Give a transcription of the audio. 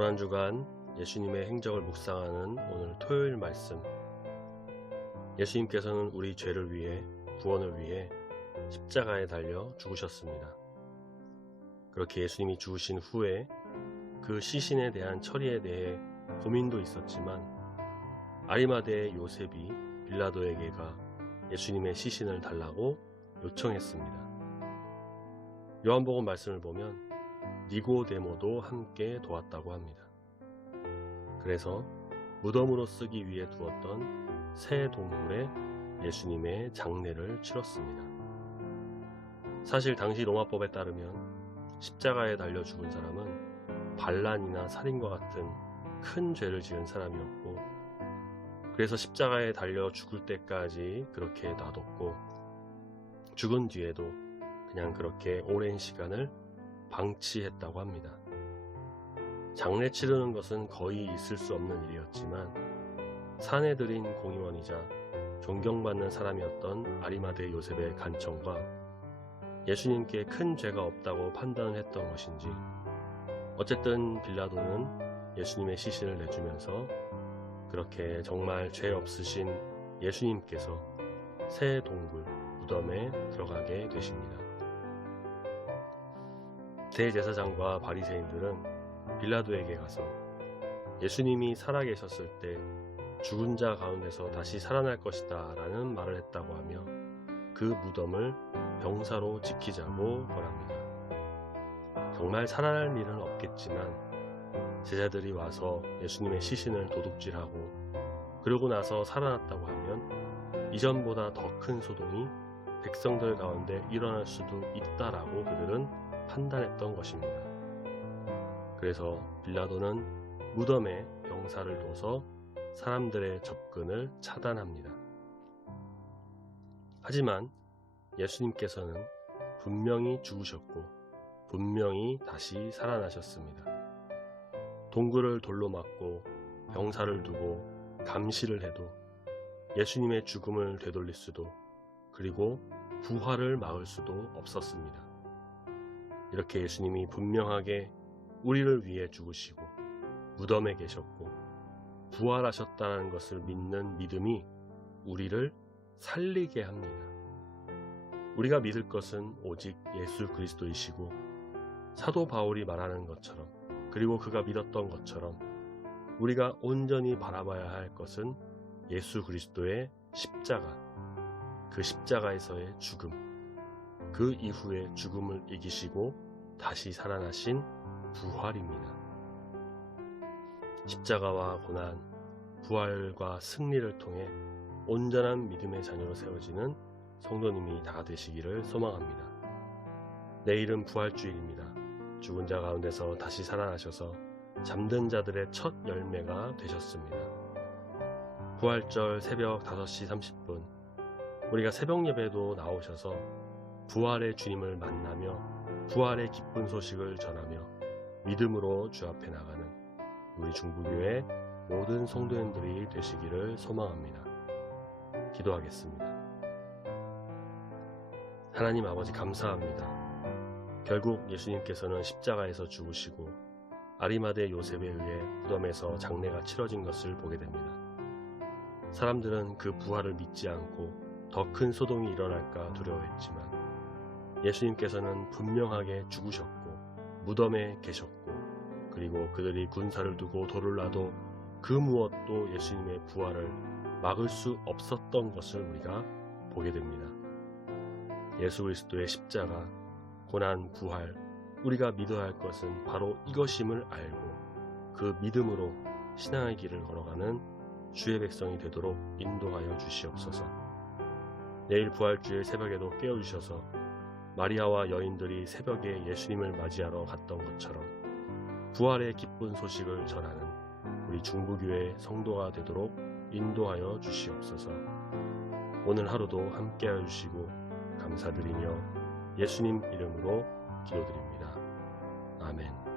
고난주간 예수님의 행적을 묵상하는 오늘 토요일 말씀. 예수님께서는 우리 죄를 위해, 구원을 위해 십자가에 달려 죽으셨습니다. 그렇게 예수님이 죽으신 후에 그 시신에 대한 처리에 대해 고민도 있었지만 아리마대의 요셉이 빌라도에게 가 예수님의 시신을 달라고 요청했습니다. 요한복음 말씀을 보면 니고데모도 함께 도왔다고 합니다. 그래서 무덤으로 쓰기 위해 두었던 새 동굴에 예수님의 장례를 치렀습니다. 사실 당시 로마법에 따르면 십자가에 달려 죽은 사람은 반란이나 살인과 같은 큰 죄를 지은 사람이었고, 그래서 십자가에 달려 죽을 때까지 그렇게 놔뒀고, 죽은 뒤에도 그냥 그렇게 오랜 시간을 방치했다고 합니다. 장례 치르는 것은 거의 있을 수 없는 일이었지만 사내들인 공의원이자 존경받는 사람이었던 아리마대 요셉의 간청과 예수님께 큰 죄가 없다고 판단을 했던 것인지, 어쨌든 빌라도는 예수님의 시신을 내주면서 그렇게 정말 죄 없으신 예수님께서 새 동굴 무덤에 들어가게 되십니다. 대제사장과 바리새인들은 빌라도에게 가서 예수님이 살아계셨을 때 죽은 자 가운데서 다시 살아날 것이다 라는 말을 했다고 하며 그 무덤을 병사로 지키자고 권합니다. 정말 살아날 일은 없겠지만 제자들이 와서 예수님의 시신을 도둑질하고 그러고 나서 살아났다고 하면 이전보다 더 큰 소동이 백성들 가운데 일어날 수도 있다라고 그들은 판단했던 것입니다. 그래서 빌라도는 무덤에 병사를 둬서 사람들의 접근을 차단합니다. 하지만 예수님께서는 분명히 죽으셨고 분명히 다시 살아나셨습니다. 동굴을 돌로 막고 병사를 두고 감시를 해도 예수님의 죽음을 되돌릴 수도, 그리고 부활을 막을 수도 없었습니다. 이렇게 예수님이 분명하게 우리를 위해 죽으시고 무덤에 계셨고 부활하셨다는 것을 믿는 믿음이 우리를 살리게 합니다. 우리가 믿을 것은 오직 예수 그리스도이시고, 사도 바울이 말하는 것처럼, 그리고 그가 믿었던 것처럼 우리가 온전히 바라봐야 할 것은 예수 그리스도의 십자가, 그 십자가에서의 죽음, 그 이후에 죽음을 이기시고 다시 살아나신 부활입니다. 십자가와 고난, 부활과 승리를 통해 온전한 믿음의 자녀로 세워지는 성도님이 다 되시기를 소망합니다. 내일은 부활주일입니다. 죽은 자 가운데서 다시 살아나셔서 잠든 자들의 첫 열매가 되셨습니다. 부활절 새벽 5시 30분 우리가 새벽 예배도 나오셔서 부활의 주님을 만나며 부활의 기쁜 소식을 전하며 믿음으로 주 앞에 나가는 우리 중부교회 모든 성도님들이 되시기를 소망합니다. 기도하겠습니다. 하나님 아버지, 감사합니다. 결국 예수님께서는 십자가에서 죽으시고 아리마대 요셉에 의해 무덤에서 장례가 치러진 것을 보게 됩니다. 사람들은 그 부활을 믿지 않고 더 큰 소동이 일어날까 두려워했지만 예수님께서는 분명하게 죽으셨고 무덤에 계셨고, 그리고 그들이 군사를 두고 돌을 놔도 그 무엇도 예수님의 부활을 막을 수 없었던 것을 우리가 보게 됩니다. 예수 그리스도의 십자가, 고난, 부활, 우리가 믿어야 할 것은 바로 이것임을 알고 그 믿음으로 신앙의 길을 걸어가는 주의 백성이 되도록 인도하여 주시옵소서. 내일 부활주일 새벽에도 깨워주셔서 마리아와 여인들이 새벽에 예수님을 맞이하러 갔던 것처럼 부활의 기쁜 소식을 전하는 우리 중부교회 성도가 되도록 인도하여 주시옵소서. 오늘 하루도 함께하여 주시고 감사드리며 예수님 이름으로 기도드립니다. 아멘.